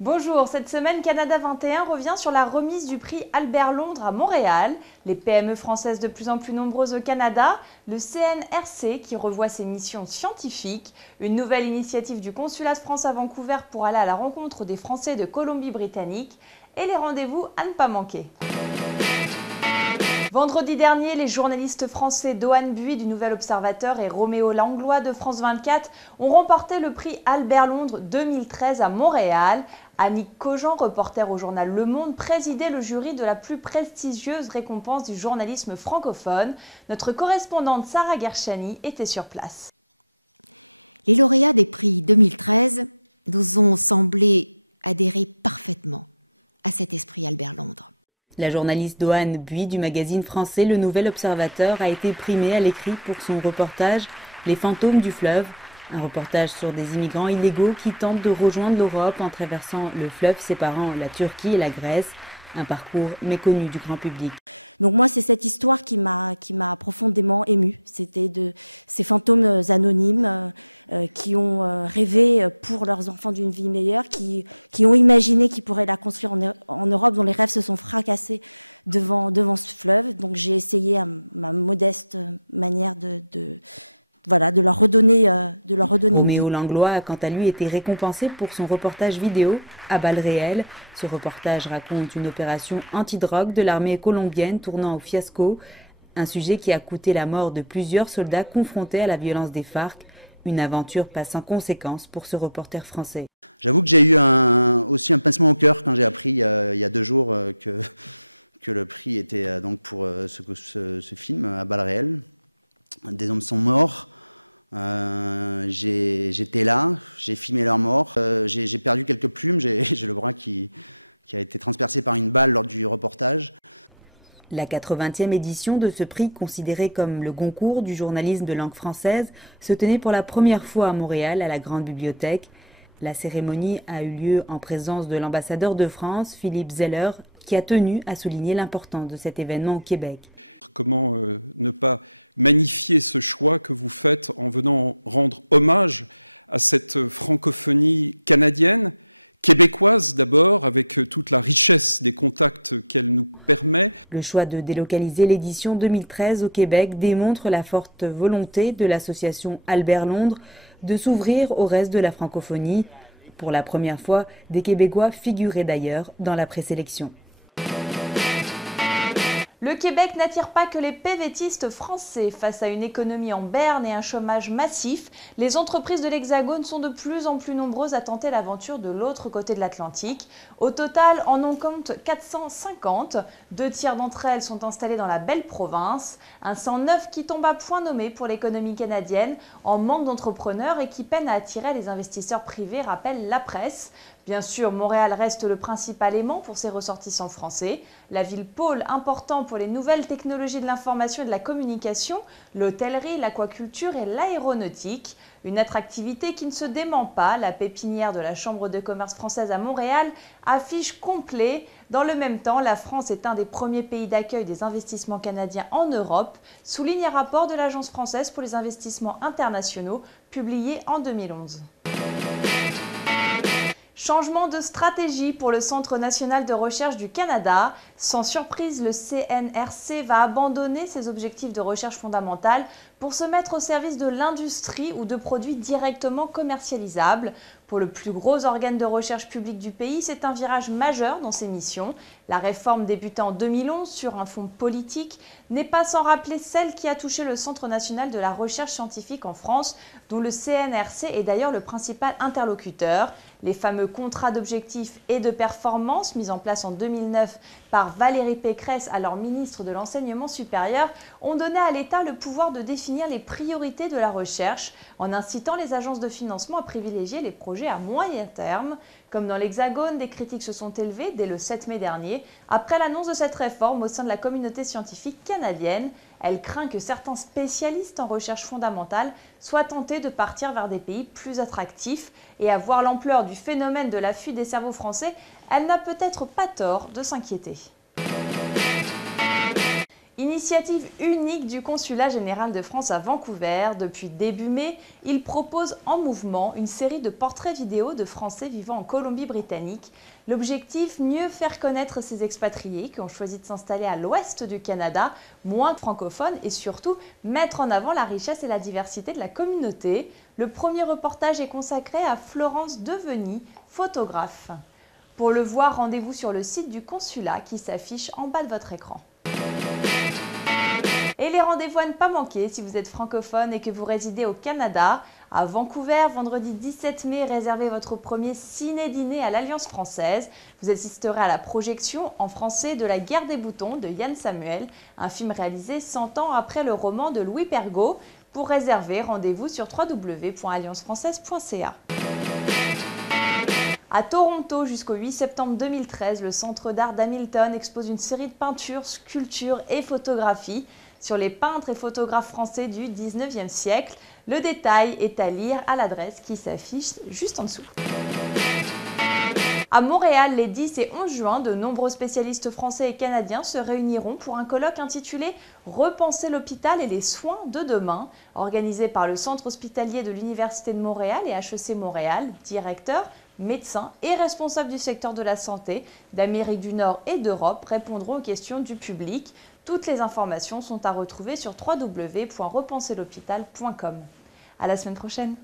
Bonjour, cette semaine, Canada 21 revient sur la remise du prix Albert Londres à Montréal, les PME françaises de plus en plus nombreuses au Canada, le CNRC qui revoit ses missions scientifiques, une nouvelle initiative du Consulat de France à Vancouver pour aller à la rencontre des Français de Colombie-Britannique et les rendez-vous à ne pas manquer. Vendredi dernier, les journalistes français Dohan Buis du Nouvel Observateur et Roméo Langlois de France 24 ont remporté le prix Albert Londres 2013 à Montréal. Annick Cogent, reporter au journal Le Monde, présidait le jury de la plus prestigieuse récompense du journalisme francophone. Notre correspondante Sarah Gershani était sur place. La journaliste Dohan Buis du magazine français Le Nouvel Observateur a été primée à l'écrit pour son reportage Les fantômes du fleuve, un reportage sur des immigrants illégaux qui tentent de rejoindre l'Europe en traversant le fleuve séparant la Turquie et la Grèce, un parcours méconnu du grand public. Roméo Langlois a quant à lui été récompensé pour son reportage vidéo à balles réelles. Ce reportage raconte une opération anti-drogue de l'armée colombienne tournant au fiasco, un sujet qui a coûté la mort de plusieurs soldats confrontés à la violence des FARC, une aventure pas sans conséquences pour ce reporter français. La 80e édition de ce prix, considéré comme le Goncourt du journalisme de langue française, se tenait pour la première fois à Montréal, à la Grande Bibliothèque. La cérémonie a eu lieu en présence de l'ambassadeur de France, Philippe Zeller, qui a tenu à souligner l'importance de cet événement au Québec. Le choix de délocaliser l'édition 2013 au Québec démontre la forte volonté de l'association Albert Londres de s'ouvrir au reste de la francophonie. Pour la première fois, des Québécois figuraient d'ailleurs dans la présélection. Le Québec n'attire pas que les PVTistes français. Face à une économie en berne et un chômage massif, les entreprises de l'Hexagone sont de plus en plus nombreuses à tenter l'aventure de l'autre côté de l'Atlantique. Au total, on en compte 450. 2 tiers d'entre elles sont installées dans la belle province. Un 109 qui tombe à point nommé pour l'économie canadienne, en manque d'entrepreneurs et qui peine à attirer les investisseurs privés, rappelle la presse. Bien sûr, Montréal reste le principal aimant pour ses ressortissants français. La ville pôle important pour les nouvelles technologies de l'information et de la communication, l'hôtellerie, l'aquaculture et l'aéronautique. Une attractivité qui ne se dément pas. La pépinière de la Chambre de commerce française à Montréal affiche complet. Dans le même temps, la France est un des premiers pays d'accueil des investissements canadiens en Europe, souligne un rapport de l'Agence française pour les investissements internationaux publié en 2011. Changement de stratégie pour le Centre national de recherche du Canada. Sans surprise, le CNRC va abandonner ses objectifs de recherche fondamentale pour se mettre au service de l'industrie ou de produits directement commercialisables. Pour le plus gros organe de recherche publique du pays, c'est un virage majeur dans ses missions. La réforme débutée en 2011 sur un fond politique n'est pas sans rappeler celle qui a touché le Centre national de la recherche scientifique en France, dont le CNRC est d'ailleurs le principal interlocuteur. Les fameux contrats d'objectifs et de performance mis en place en 2009 par Valérie Pécresse, alors ministre de l'Enseignement supérieur, ont donné à l'État le pouvoir de définir les priorités de la recherche en incitant les agences de financement à privilégier les projets à moyen terme. Comme dans l'Hexagone, des critiques se sont élevées dès le 7 mai dernier, après l'annonce de cette réforme au sein de la communauté scientifique canadienne. Elle craint que certains spécialistes en recherche fondamentale soient tentés de partir vers des pays plus attractifs. Et à voir l'ampleur du phénomène de la fuite des cerveaux français, elle n'a peut-être pas tort de s'inquiéter. Initiative unique du Consulat général de France à Vancouver, depuis début mai, il propose En Mouvement, une série de portraits vidéo de Français vivant en Colombie-Britannique. L'objectif, mieux faire connaître ces expatriés qui ont choisi de s'installer à l'ouest du Canada, moins francophones, et surtout mettre en avant la richesse et la diversité de la communauté. Le premier reportage est consacré à Florence Deveny, photographe. Pour le voir, rendez-vous sur le site du Consulat qui s'affiche en bas de votre écran. Et les rendez-vous à ne pas manquer si vous êtes francophone et que vous résidez au Canada. À Vancouver, vendredi 17 mai, réservez votre premier ciné-dîner à l'Alliance française. Vous assisterez à la projection en français de La Guerre des boutons de Yann Samuel, un film réalisé 100 ans après le roman de Louis Pergaud. Pour réserver, rendez-vous sur www.alliancefrançaise.ca. À Toronto, jusqu'au 8 septembre 2013, le Centre d'art d'Hamilton expose une série de peintures, sculptures et photographies sur les peintres et photographes français du 19e siècle. Le détail est à lire à l'adresse qui s'affiche juste en dessous. À Montréal, les 10 et 11 juin, de nombreux spécialistes français et canadiens se réuniront pour un colloque intitulé « Repenser l'hôpital et les soins de demain », organisé par le Centre hospitalier de l'Université de Montréal et HEC Montréal, directeurs, médecins et responsables du secteur de la santé d'Amérique du Nord et d'Europe répondront aux questions du public. Toutes les informations sont à retrouver sur www.repenserl'hôpital.com. À la semaine prochaine.